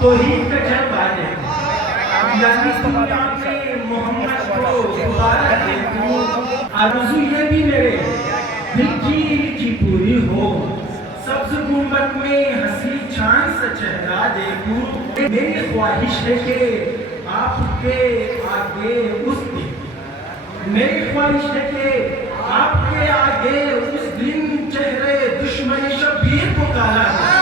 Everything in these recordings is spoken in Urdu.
توحید کا جلوہ دیکھوں، یعنی دنیا میں محمد کو دوبارہ دیکھوں، آرزو یہ بھی میرے دل کی پوری ہو، سبز گنبد میں ہنسی چاند سا چہرہ دیکھوں، میری خواہش ہے کہ آپ کے آگے اس دن، میری خواہش ہے کہ آپ کے آگے اس دن چہرے دشمن شبیر کو کالا ہے۔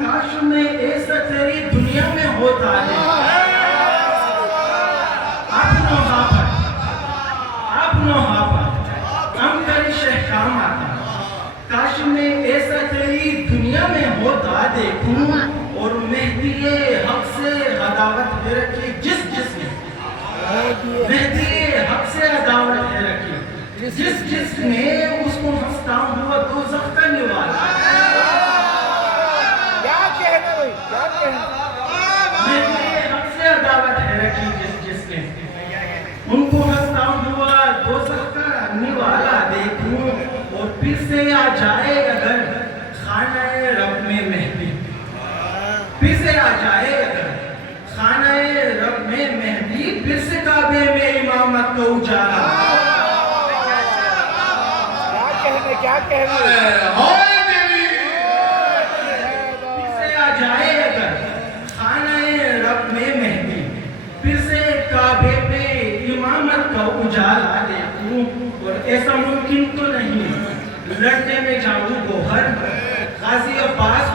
کاش میں ایسا تیری دنیا میں ہوتا ہے، آپ نوحہ پر ہم کرے شہکام آتا، کاش میں ایسا تیری دنیا میں ہوتا دیکھوں، اور مہدی حق سے عداوت ہے رکھی جس نے، مہدی حق سے عداوت ہے رکھی جس نے اس کو ہنستا ہوا دوزخ کا نوالا ہے۔ عداوت ہے رکھی جس نے، ان کو ہنستا ہوا دوزخ کا نوالا دیکھوں، اور پھر سے آ جائے اگر خانہ رب میں مہدی، پھر سے آ جائے اگر خانہ رب میں مہدی، پھر سے کعبے میں امامت کو اجالا، کیا کہنے پھر سے آ جائے اگر خانہ رب میں مہدی، پھر سے کعبے پہ امامت کا اجالا دیکھوں، اور ایسا ممکن تو نہیں لڑنے میں جاؤں گوہر، غازی عباس